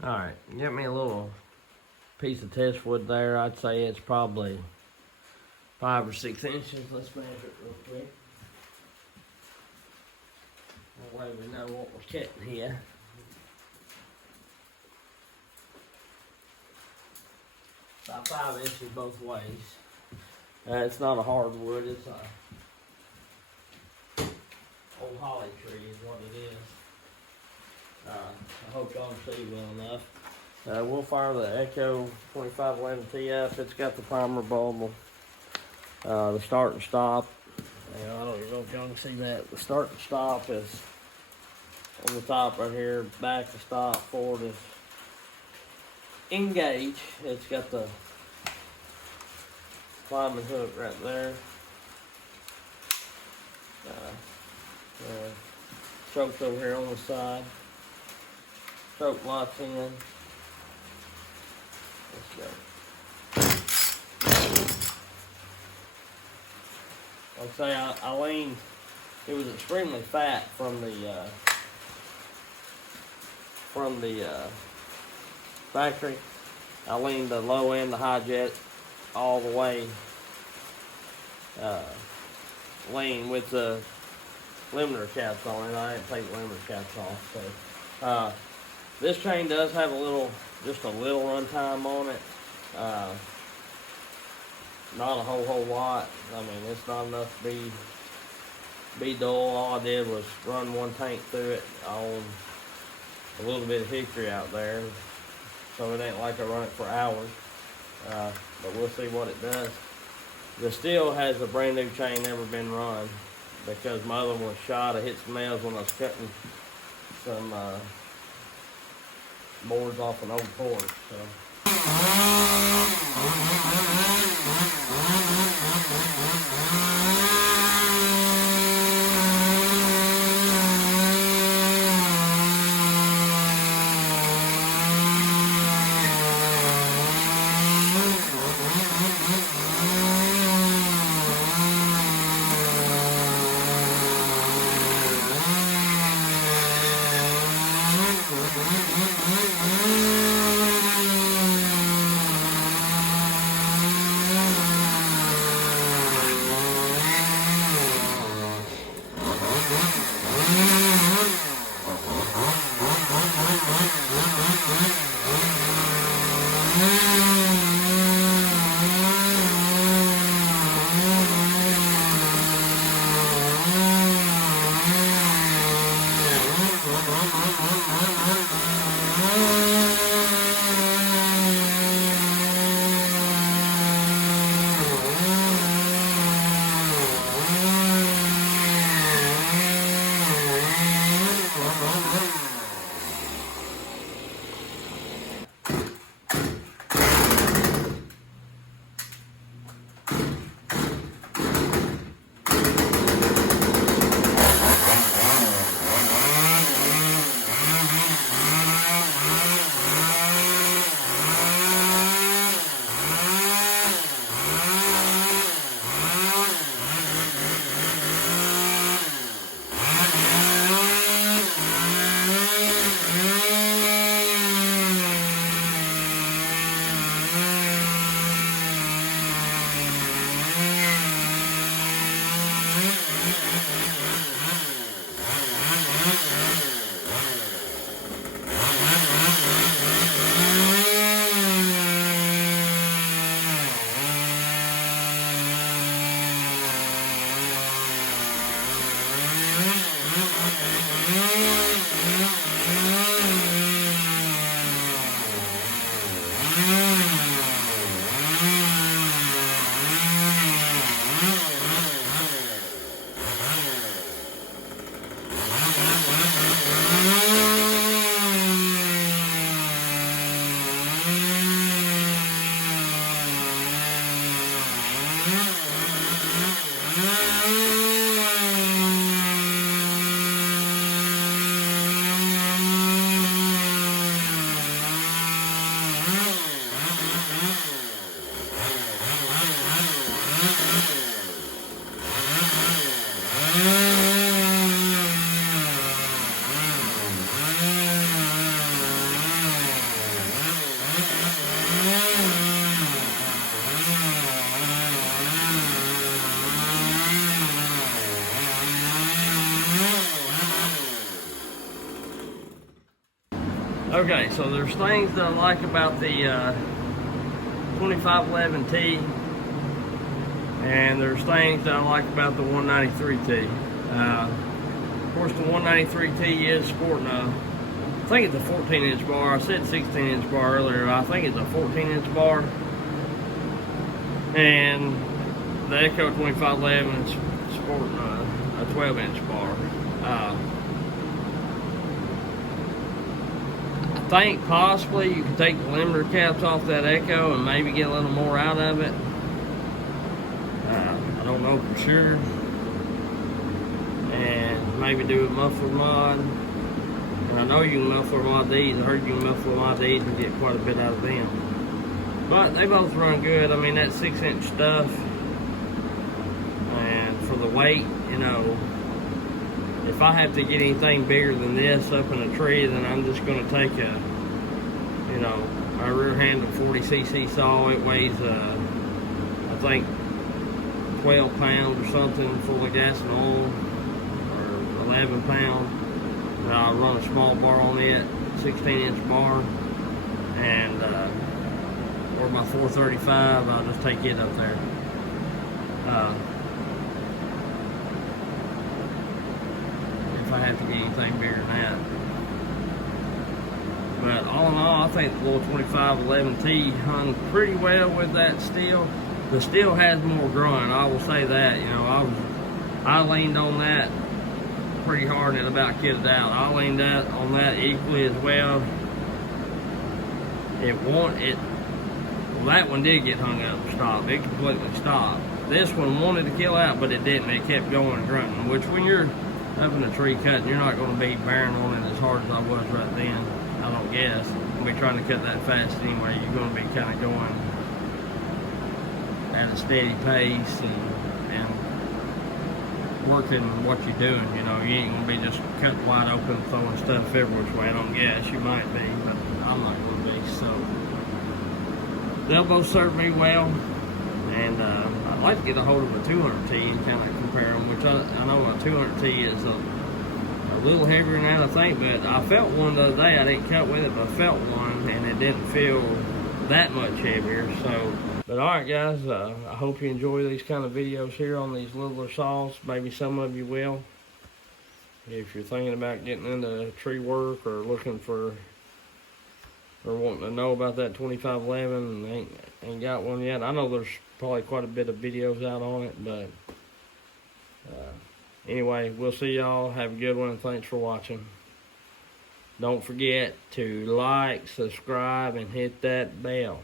Alright, get me a little piece of test wood there. I'd say it's probably 5 or 6 inches. Let's measure it real quick. That way we know what we're cutting here. About 5 inches both ways. It's not a hardwood, it's a old holly tree is what it is. I hope y'all can see well enough. We'll fire the Echo 2511T up. It's got the primer bulb, the start and stop. I don't even know if y'all can see that. The start and stop is on the top right here. Back to stop, forward is engage. It's got the climbing hook right there. Strokes over here on the side. Stroke locks in. Let's go. Like I say, I leaned. It was extremely fat from the factory. I leaned the low end, the high jet, all the way lean with the limiter caps on it. I didn't take the limiter caps off. So this chain does have just a little run time on it. Not a whole lot. I mean, it's not enough to be dull. All I did was run one tank through it on a little bit of hickory out there, so it ain't like I run it for hours. But we'll see what it does. The Stihl has a brand new chain, never been run, because my other one was shot. I hit some nails when I was cutting some boards off an old porch. So. Okay, so there's things that I like about the 2511T, and there's things that I like about the 193T. Of course, the 193T is sporting I think it's a 14-inch bar. I said 16-inch bar earlier. I think it's a 14-inch bar. And the Echo 2511 is sporting a 12-inch bar. I think possibly you could take the limiter caps off that Echo and maybe get a little more out of it. I don't know for sure. And maybe do a muffler mod. And I know you can muffler mod these. I heard you can muffler mod these and get quite a bit out of them. But they both run good. I mean, that 6-inch stuff, and for the weight, you know, if I have to get anything bigger than this up in a tree, then I'm just going to take a, you know, a rear handle 40cc saw. It weighs, I think, 12 pounds or something, full of gas and oil, or 11 pounds. And I'll run a small bar on it, 16-inch bar, and or my 435, I'll just take it up there. If I have to get anything bigger than that. But all in all, I think the little 2511T hung pretty well with that Stihl. The Stihl has more grunt, I will say that. You know, I leaned on that pretty hard and it about kitted out. I leaned on that equally as well. Well, that one did get hung up and stopped. It completely stopped. This one wanted to kill out, but it didn't. It kept going and grunting, which when you're up in a tree cutting, you're not going to be bearing on it as hard as I was right then, I don't guess. You'll be trying to cut that fast anyway. You're going to be kind of going at a steady pace and working what you're doing. You know, you ain't going to be just cutting wide open, throwing stuff every which way. I don't guess. You might be, but I'm not going to be. So they'll both serve me well, and I'd like to get a hold of a 200T and kind of compare them, which I know my 200T is a little heavier than that, I think, but I felt one the other day. I didn't cut with it, but I felt one, and it didn't feel that much heavier. So, but all right, guys, I hope you enjoy these kind of videos here on these littler saws. Maybe some of you will. If you're thinking about getting into tree work or looking for or wanting to know about that 2511 and ain't got one yet, I know there's probably quite a bit of videos out on it, but anyway, we'll see y'all. Have a good one, and thanks for watching. Don't forget to like, subscribe, and hit that bell.